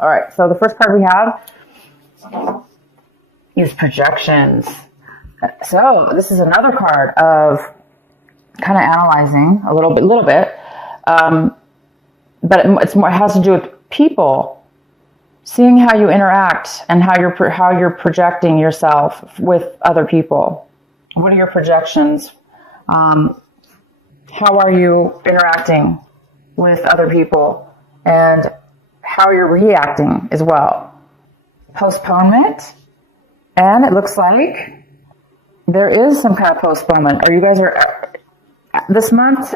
All right. So the first card we have is projections. So this is another card of kind of analyzing a little bit. But it has to do with people, seeing how you interact and how you're projecting yourself with other people. What are your projections? How are you interacting with other people, and how you're reacting as well? Postponement, and it looks like there is some kind of postponement. Or you guys are this month.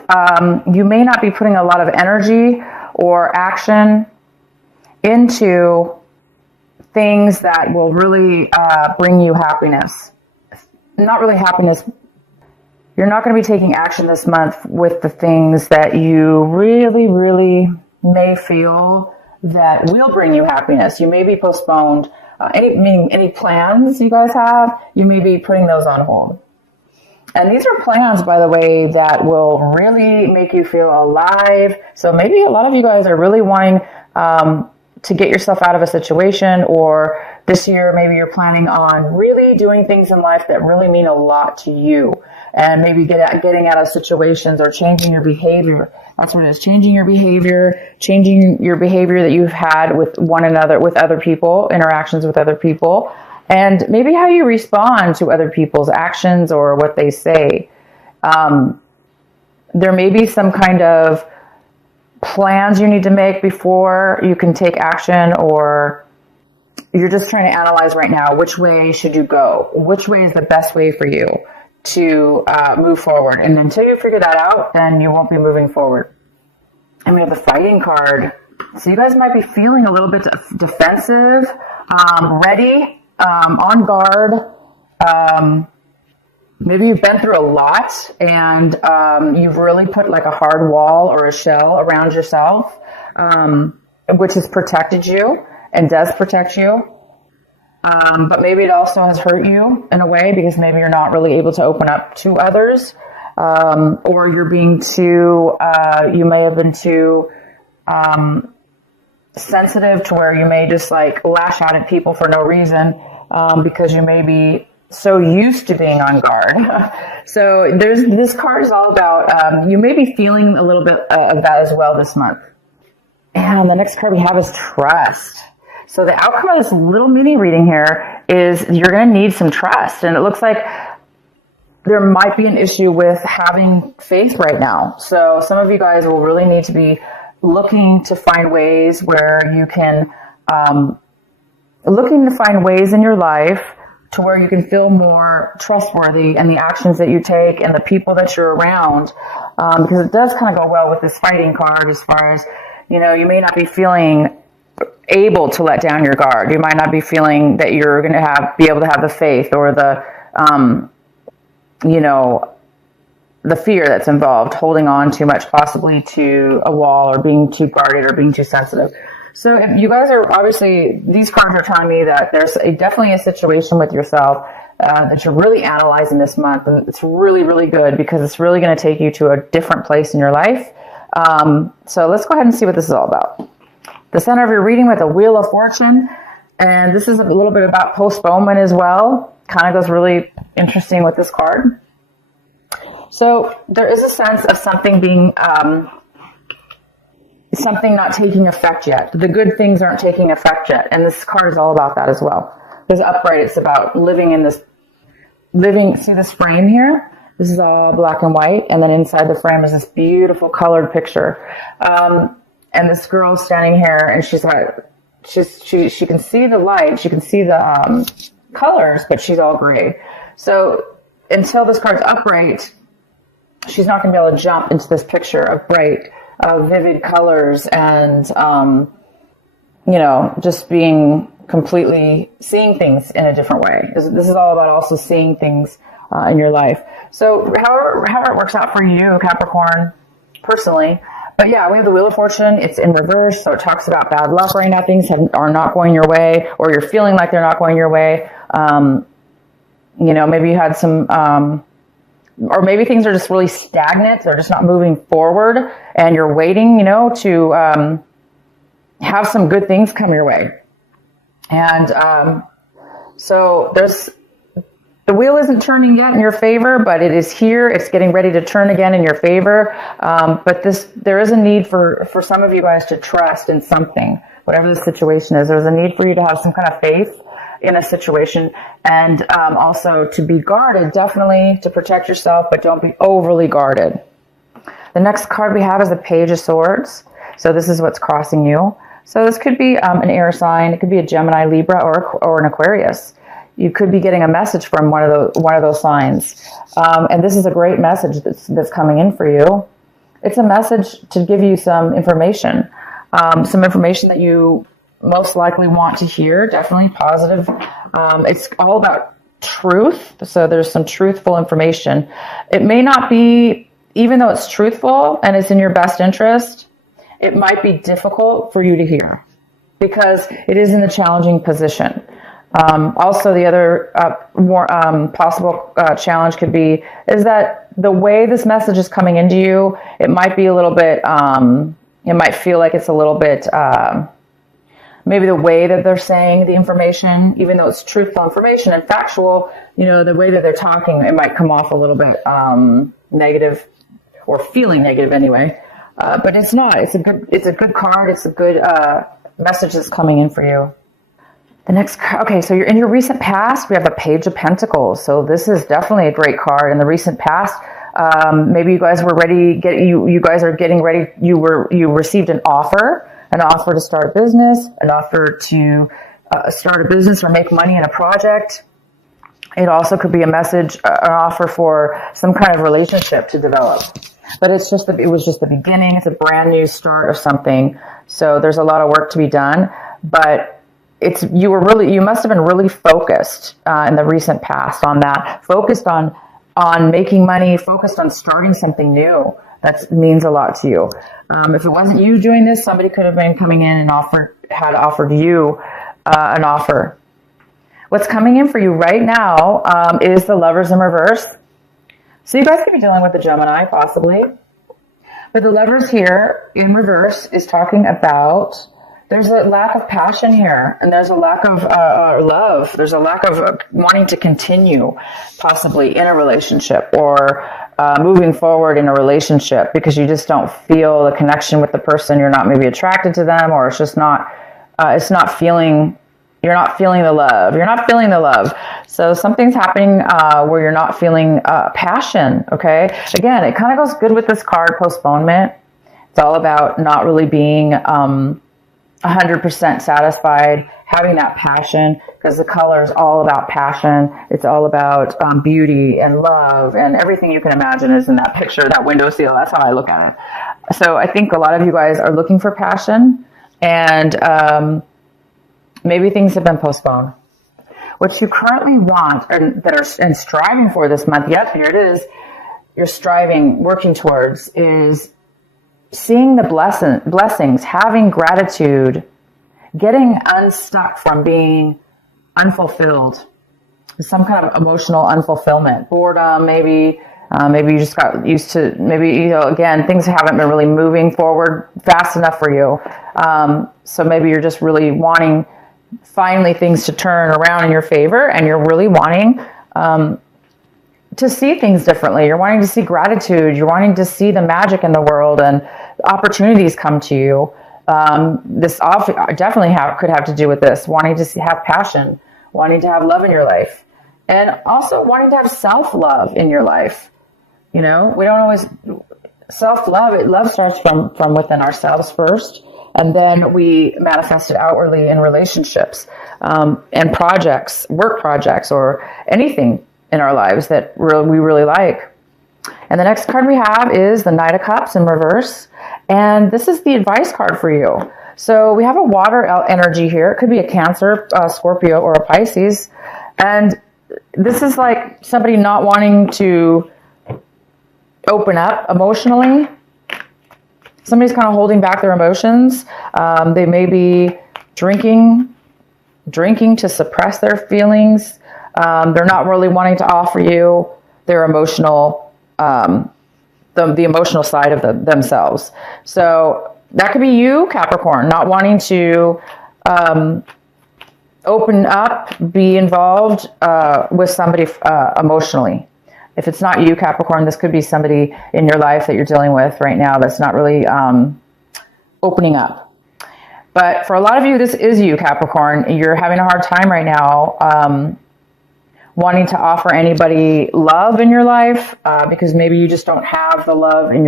You may not be putting a lot of energy or action into things that will really bring you happiness. Not really happiness. You're not going to be taking action this month with the things that you really may feel that will bring you happiness. You may be postponed. Any plans you guys have, you may be putting those on hold. And these are plans, by the way, that will really make you feel alive. So maybe a lot of you guys are really wanting to get yourself out of a situation, or this year maybe you're planning on really doing things in life that really mean a lot to you, and maybe getting out of situations or changing your behavior. That's what it is, changing your behavior that you've had with one another, with other people, interactions with other people, and maybe how you respond to other people's actions or what they say. There may be some kind of plans you need to make before you can take action, or you're just trying to analyze right now, which way should you go? Which way is the best way for you to move forward? And until you figure that out, then you won't be moving forward. And we have the fighting card. So you guys might be feeling a little bit defensive, ready, on guard. Maybe you've been through a lot, and you've really put like a hard wall or a shell around yourself, which has protected you and does protect you. But maybe it also has hurt you in a way, because maybe you're not really able to open up to others, or you're being too, you may have been too sensitive to where you may just like lash out at people for no reason, because you may be so used to being on guard. So this card is all about, you may be feeling a little bit of that as well this month. And the next card we have is trust. So the outcome of this little mini reading here is you're going to need some trust. And it looks like there might be an issue with having faith right now. So some of you guys will really need to be looking to find ways where you can, looking to find ways in your life to where you can feel more trustworthy in the actions that you take and the people that you're around. Because it does kind of go well with this fighting card, as far as, you know, you may not be feeling able to let down your guard. You might not be feeling that you're going to be able to have the faith or the, the fear that's involved, holding on too much, possibly to a wall, or being too guarded or being too sensitive. So if you guys are, obviously, these cards are telling me that there's definitely a situation with yourself that you're really analyzing this month. And it's really, really good, because it's really going to take you to a different place in your life. So let's go ahead and see what this is all about. The center of your reading with a Wheel of Fortune. And this is a little bit about postponement as well. Kind of goes really interesting with this card. So there is a sense of something being... something not taking effect yet. The good things aren't taking effect yet. And this card is all about that as well. There's upright. It's about see this frame here? This is all black and white. And then inside the frame is this beautiful colored picture. And this girl's standing here, and she can see the light. She can see the colors, but she's all gray. So until this card's upright, she's not going to be able to jump into this picture of bright, vivid colors, and, just being completely seeing things in a different way. This is all about also seeing things in your life. So however it works out for you, Capricorn, personally. But yeah, we have the Wheel of Fortune. It's in reverse, so it talks about bad luck right now. Things are not going your way, or you're feeling like they're not going your way. Maybe you had some... or maybe things are just really stagnant. They're just not moving forward, and you're waiting, to have some good things come your way. And so the wheel isn't turning yet in your favor, but it is here. It's getting ready to turn again in your favor. But there is a need for some of you guys to trust in something, whatever the situation is. There's a need for you to have some kind of faith in a situation, and also to be guarded, definitely to protect yourself, but don't be overly guarded. The next card we have is the Page of Swords. So this is what's crossing you. So this could be an air sign. It could be a Gemini, Libra, or an Aquarius. You could be getting a message from one of those signs. And this is a great message that's coming in for you. It's a message to give you some information that you most likely want to hear, definitely positive. It's all about truth. So there's some truthful information. It may not be, even though it's truthful and it's in your best interest, it might be difficult for you to hear because it is in a challenging position. Also, the other possible challenge could be is that the way this message is coming into you, it might be a little bit, it might feel like it's a little bit, maybe the way that they're saying the information, even though it's truthful information and factual, the way that they're talking, it might come off a little bit negative or feeling negative anyway. But it's not. It's a good card. It's a good message that's coming in for you. The next, okay, so you're in your recent past. We have the Page of Pentacles. So this is definitely a great card. In the recent past, maybe you guys were ready. You guys are getting ready. You received an offer to start a business, an offer to start a business or make money in a project. It also could be a message, an offer for some kind of relationship to develop. But it was just the beginning. It's a brand new start of something. So there's a lot of work to be done. But you must have been really focused in the recent past on that. Focused on making money. Focused on starting something new. That means a lot to you. If it wasn't you doing this, somebody could have been coming in and had offered you an offer. What's coming in for you right now is the Lovers in reverse. So you guys could be dealing with a Gemini, possibly. But the Lovers here in reverse is talking about there's a lack of passion here, and there's a lack of love. There's a lack of wanting to continue, possibly, in a relationship or moving forward in a relationship because you just don't feel the connection with the person. You're not maybe attracted to them, or it's just not, you're not feeling the love. You're not feeling the love. So something's happening where you're not feeling passion, okay? Again, it kind of goes good with this card, postponement. It's all about not really being 100% satisfied, having that passion, because the color is all about passion. It's all about beauty and love, and everything you can imagine is in that picture, that window seal. That's how I look at it. So I think a lot of you guys are looking for passion, and maybe things have been postponed. What you currently want and striving for this month, yep, here it is, you're striving, working towards, is seeing the blessings, having gratitude, getting unstuck from being unfulfilled, some kind of emotional unfulfillment, boredom, maybe you just got used to, again, things haven't been really moving forward fast enough for you. So maybe you're just really wanting finally things to turn around in your favor, and you're really wanting to see things differently. You're wanting to see gratitude. You're wanting to see the magic in the world and opportunities come to you. This definitely could have to do with this, wanting to have passion, wanting to have love in your life, and also wanting to have self-love in your life. We don't always self-love. Love starts from within ourselves first, and then we manifest it outwardly in relationships and projects, work projects, or anything in our lives that we really like. And the next card we have is the Knight of Cups in reverse. And this is the advice card for you. So we have a water energy here. It could be a Cancer, Scorpio, or a Pisces. And this is like somebody not wanting to open up emotionally. Somebody's kind of holding back their emotions. They may be drinking to suppress their feelings. They're not really wanting to offer you their emotional, the emotional side of themselves. So that could be you, Capricorn, not wanting to open up, be involved with somebody emotionally. If it's not you, Capricorn, this could be somebody in your life that you're dealing with right now that's not really opening up. But for a lot of you, this is you, Capricorn. You're having a hard time right now wanting to offer anybody love in your life because maybe you just don't have the love in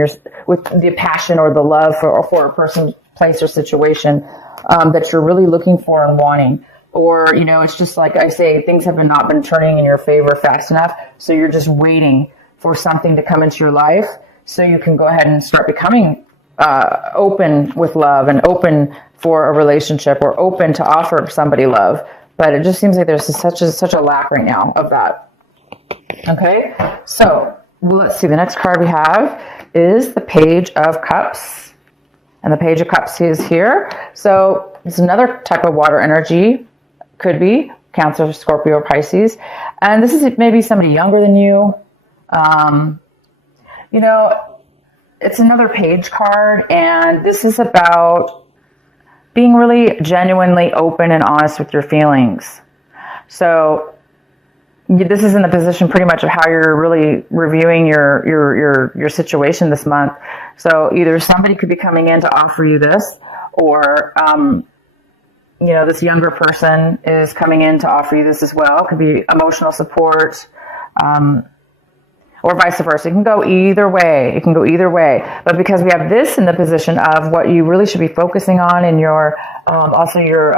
with the passion or the love for a person, place, or situation that you're really looking for and wanting. Or, you know, it's just like I say, things have not been turning in your favor fast enough. So you're just waiting for something to come into your life so you can go ahead and start becoming open with love and open for a relationship or open to offer somebody love. But it just seems like there's such a lack right now of that. Okay, so let's see. The next card we have is the Page of Cups. And the Page of Cups is here. So it's another type of water energy. Could be Cancer, Scorpio, or Pisces. And this is maybe somebody younger than you. You know, it's another page card. And this is about being really genuinely open and honest with your feelings. So this is in the position pretty much of how you're really reviewing your situation this month. So either somebody could be coming in to offer you this, or you know, this younger person is coming in to offer you this as well. It could be emotional support, or vice versa. It can go either way. It can go either way. But because we have this in the position of what you really should be focusing on in your, also your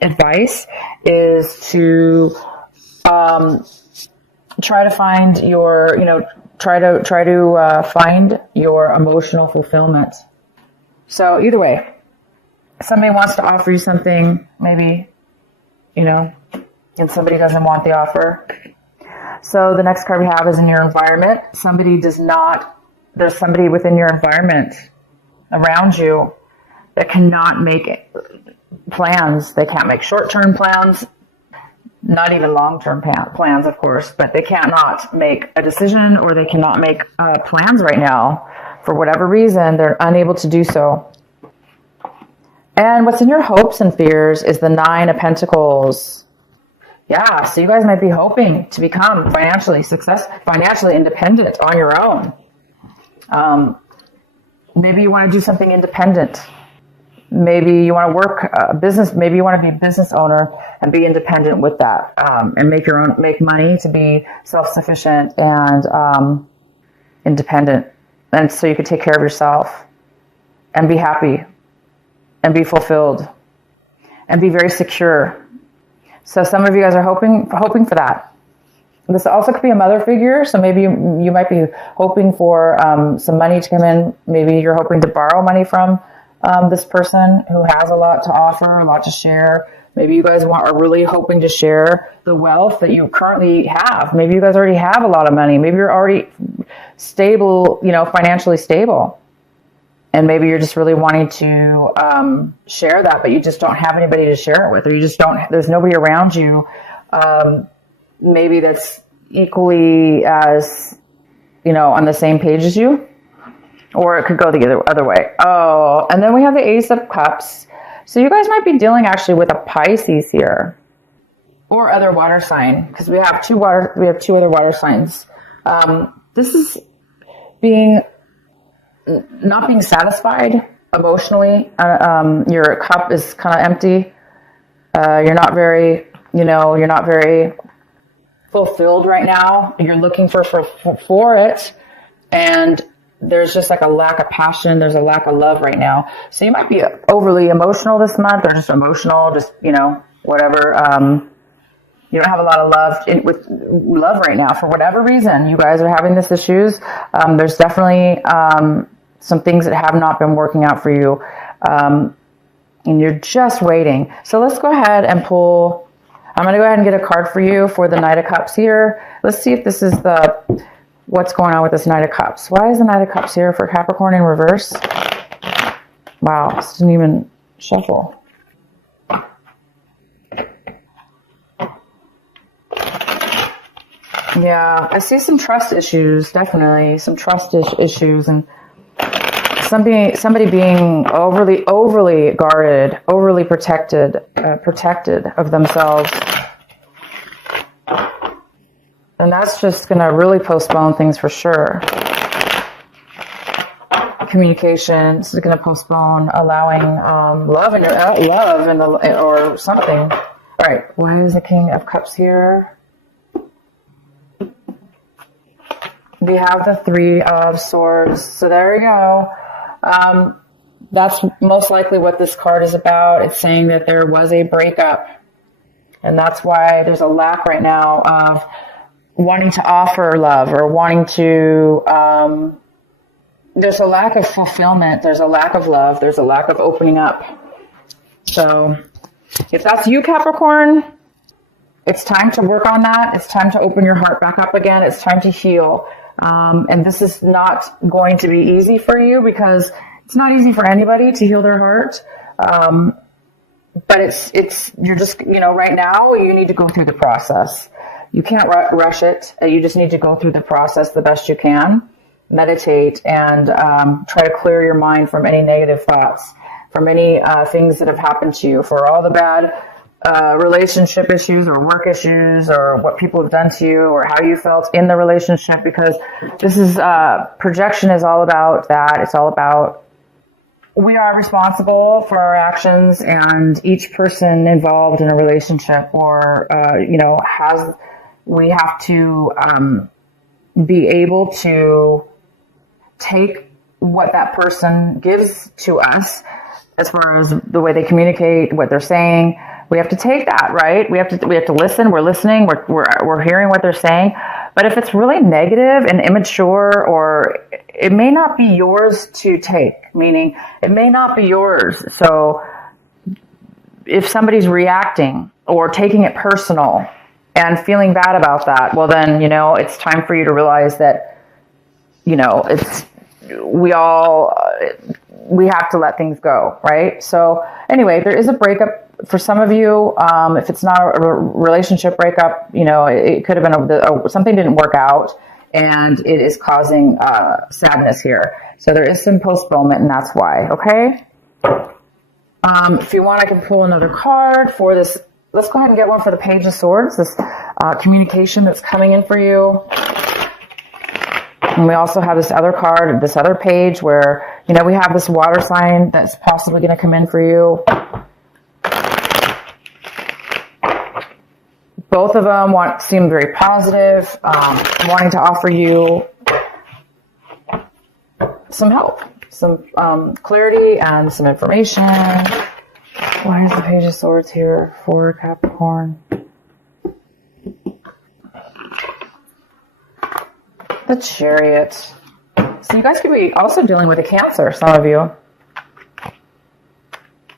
advice is to try to find your, you know, try to find your emotional fulfillment. So either way. Somebody wants to offer you something, maybe, you know, and somebody doesn't want the offer. So the next card we have is in your environment. There's somebody within your environment around you that cannot make plans. They can't make short-term plans, not even long-term plans, of course, but they cannot make a decision or they cannot make plans right now. For whatever reason, they're unable to do so. And what's in your hopes and fears is the 9 of Pentacles. Yeah, so you guys might be hoping to become financially independent on your own. Maybe you want to do something independent. Maybe you want to work a business. Maybe you want to be a business owner and be independent with that, and make money to be self-sufficient and independent, and so you could take care of yourself and be happy and be fulfilled and be very secure. So some of you guys are hoping for that. This also could be a mother figure. So maybe you might be hoping for some money to come in. Maybe you're hoping to borrow money from this person who has a lot to offer, a lot to share. Maybe you guys are really hoping to share the wealth that you currently have. Maybe you guys already have a lot of money. Maybe you're already stable, you know, financially stable. And maybe you're just really wanting to share that, but you just don't have anybody to share it with, or there's nobody around you maybe that's equally as, you know, on the same page as you. Or it could go the other way. Oh, and then we have the Ace of Cups. So you guys might be dealing actually with a Pisces here, or other water sign, because we have two other water signs. This is not being satisfied emotionally. Your cup is kind of empty. You're not very fulfilled right now. You're looking for it, and there's just like a lack of passion. There's a lack of love right now. So you might be overly emotional this month, or just emotional, just, you know, whatever. You don't have a lot of love right now for whatever reason. You guys are having this issues. There's definitely some things that have not been working out for you, and you're just waiting. So let's go ahead and pull. I'm going to go ahead and get a card for you for the Knight of Cups here. Let's see if this is what's going on with this Knight of Cups. Why is the Knight of Cups here for Capricorn in reverse? Wow, this didn't even shuffle. Yeah, I see some trust issues, definitely some trust issues, and somebody being overly guarded, overly protected of themselves. And that's just going to really postpone things for sure. Communication is going to postpone allowing love or something. All right, why is the King of Cups here? We have the Three of Swords. So there we go. That's most likely what this card is about. It's saying that there was a breakup. And that's why there's a lack right now of wanting to offer love or wanting to, there's a lack of fulfillment. There's a lack of love. There's a lack of opening up. So if that's you, Capricorn, it's time to work on that. It's time to open your heart back up again. It's time to heal. And this is not going to be easy for you because it's not easy for anybody to heal their heart. But you're just, right now you need to go through the process. You can't rush it. You just need to go through the process the best you can. Meditate and try to clear your mind from any negative thoughts, from any things that have happened to you, for all the bad relationship issues or work issues or what people have done to you or how you felt in the relationship, because this is projection is all about that. It's all about we are responsible for our actions, and each person involved in a relationship or we have to be able to take what that person gives to us as far as the way they communicate, what they're saying. We have to take that, right? We have to listen. We're listening. We're hearing what they're saying. But if it's really negative and immature, or it may not be yours to take, meaning it may not be yours. So if somebody's reacting or taking it personal and feeling bad about that, well then, it's time for you to realize that, we have to let things go, right? So anyway, there is a breakup for some of you. If it's not a relationship breakup, it could have been something didn't work out, and it is causing sadness here. So there is some postponement, and that's why. Okay. If you want, I can pull another card for this. Let's go ahead and get one for the Page of Swords. This communication that's coming in for you. And we also have this other card, this other page where, we have this water sign that's possibly going to come in for you. Both of them seem very positive, wanting to offer you some help, some clarity and some information. Why is the Page of Swords here for Capricorn? The Chariot. So you guys could be also dealing with a Cancer, some of you.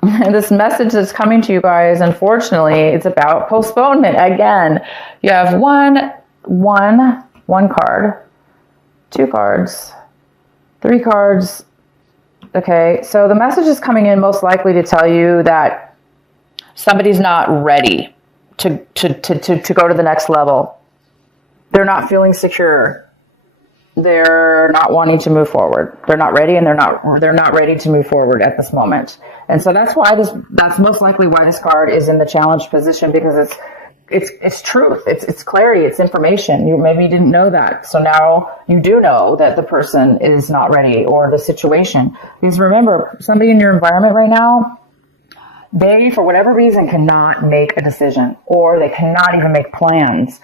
And this message that's coming to you guys, unfortunately, it's about postponement. Again, you have one card, 2 cards, 3 cards. Okay, so the message is coming in most likely to tell you that somebody's not ready to go to the next level. They're not feeling secure. They're not wanting to move forward. They're not ready, and they're not ready to move forward at this moment. And so that's most likely why this card is in the challenged position, because it's truth. It's clarity. It's information. You maybe didn't know that. So now you do know that the person is not ready, or the situation. Because remember, somebody in your environment right now, they, for whatever reason, cannot make a decision, or they cannot even make plans.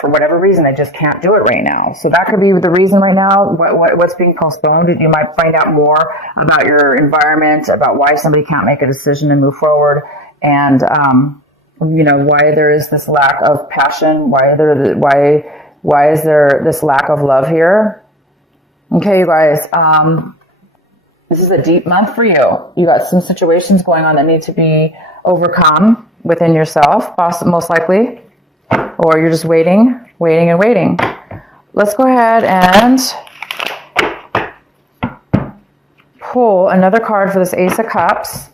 For whatever reason, they just can't do it right now. So that could be the reason right now, what's being postponed. You might find out more about your environment, about why somebody can't make a decision and move forward, and, why there is this lack of passion, why is there this lack of love here. Okay, you guys, this is a deep month for you. You got some situations going on that need to be overcome within yourself, most likely. Or you're just waiting. Let's go ahead and pull another card for this Ace of Cups.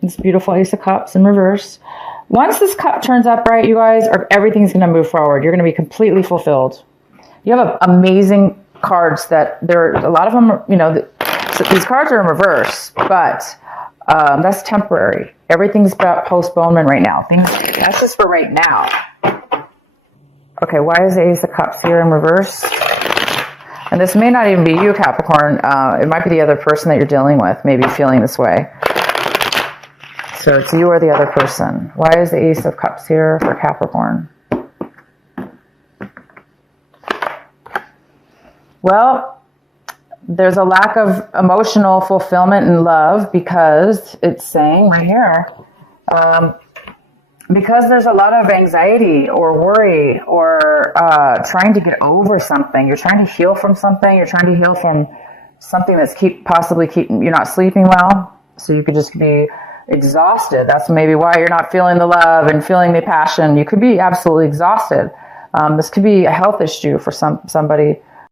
This beautiful Ace of Cups in reverse. Once this cup turns upright, you guys, everything's going to move forward. You're going to be completely fulfilled. You have amazing cards that a lot of them, So these cards are in reverse, but that's temporary. Everything's about postponement right now. That's just for right now. Okay, why is the Ace of Cups here in reverse? And this may not even be you, Capricorn. It might be the other person that you're dealing with, maybe feeling this way. So it's you or the other person. Why is the Ace of Cups here for Capricorn? Well, there's a lack of emotional fulfillment and love because it's saying right here, because there's a lot of anxiety or worry or trying to get over something. You're trying to heal from something. You're trying to heal from something that's possibly keeping you not sleeping well. So you could just be exhausted. That's maybe why you're not feeling the love and feeling the passion. You could be absolutely exhausted. This could be a health issue for somebody.